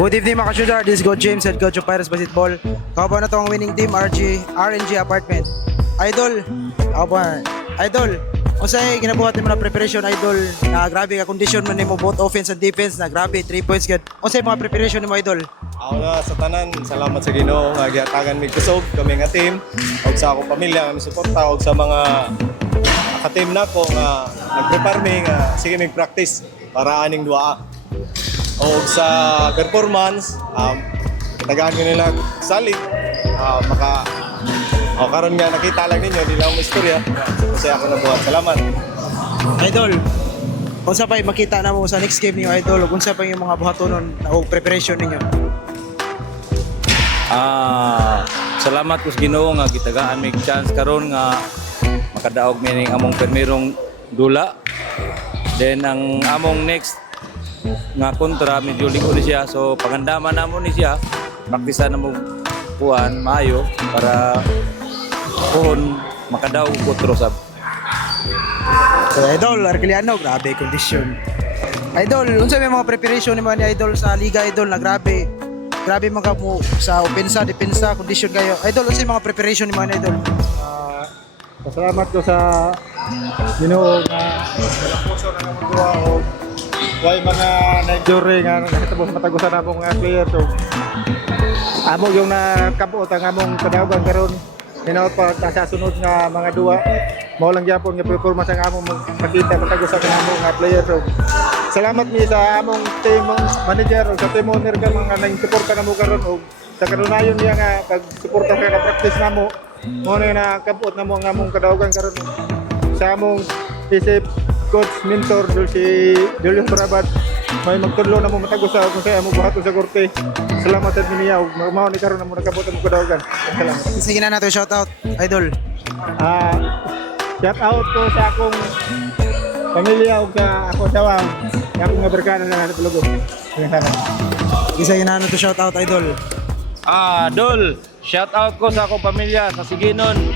Good evening mga ka-shooter, this is Coach James, head coach of Pirates Basketball. Kaupo na to ang winning team, RNG Apartment. Idol, Idol, usay ginabuhat mo na preparation, Idol, na grabe ka condition man nimo both offense and defense, na grabe 3 points gad. Usay mga preparation nimo, Idol? Ako na sa tanan, salamat sa Ginoo nga giatagan mi kusog kami nga team ug sa akong pamilya nga suporta ug sa mga ka-team nako nga nag-prepare mi nga sige mig practice para aning duaa. O sa performance, tagaan ko nila salig, karon nga nakita lang ninyo, di lang mo istorya, kasi ako nabuhat. Salamat. Idol, unsa pa makita na mo sa next game niyo, Idol, ug unsa pa yung mga buhatonon o preparation ninyo? Salamat kus Ginoo nga gitagaan mig chance karon nga makadaog mi ning among permirong dula. Then ang among next nga kontra medyo ligo ni siya, so pangandaman namo ni siya, praktisan namo kuan maayo para kuhon makadaog kutro sab. So, Idol, Arquiliano, grabe condition. Idol, unsa may mga preparation ni Idol sa liga, Idol, na grabe mga mo sa opensa, depensa, condition kayo. Idol, unsa may mga preparation ni Idol? Pasalamat ko sa Ginoo nga walang puso na naman duwa o way mga na-injury nga nakatapos matagusan na mga player. So amo yung nakabot ang among kadagan karon hinaot pa sa sunod nga mga duwa mao lang gyapon nga performance ang among makita matagusan ang among nga player. So salamat mi sa among team manager o sa team owner ka mga nang-suporta namo karon o sa kanunayon niya nga pag-suporta ka na practice namo mo na kabot namo ang among kadagan karon sa among isip coach mentor si Julius Barabat may magtudlo na mo matagusa kung sa among buhaton sa korte. Salamat sa niya ug mao ni karon namo nakabot ang kadagan. Salamat. Sige na nato shout out, Idol. Shout out ko sa akong pamilya ug sa akong sawa nga akong nga barkada na natulugo. Salamat. Isa na nato shout out, Idol. Dol, shout out ko sa akong pamilya sa Siginon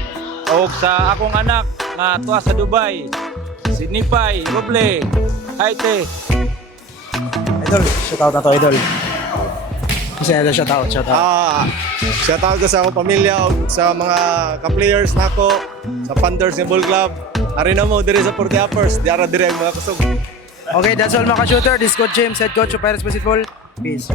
o sa akong anak nga tuwa sa Dubai. Si Nipay, Roble, Haite. Idol, shout out na to, Idol. Isa na shout out. Shout out ko sa akong pamilya ug sa mga ka-players nako sa Panthers nga Ball Club. Ari na mo diri sa Forte Uppers, di ara diri ang mga kusog. Okay, that's all mga ka-shooter. This is Coach James, head coach of Pirates Basketball. Peace.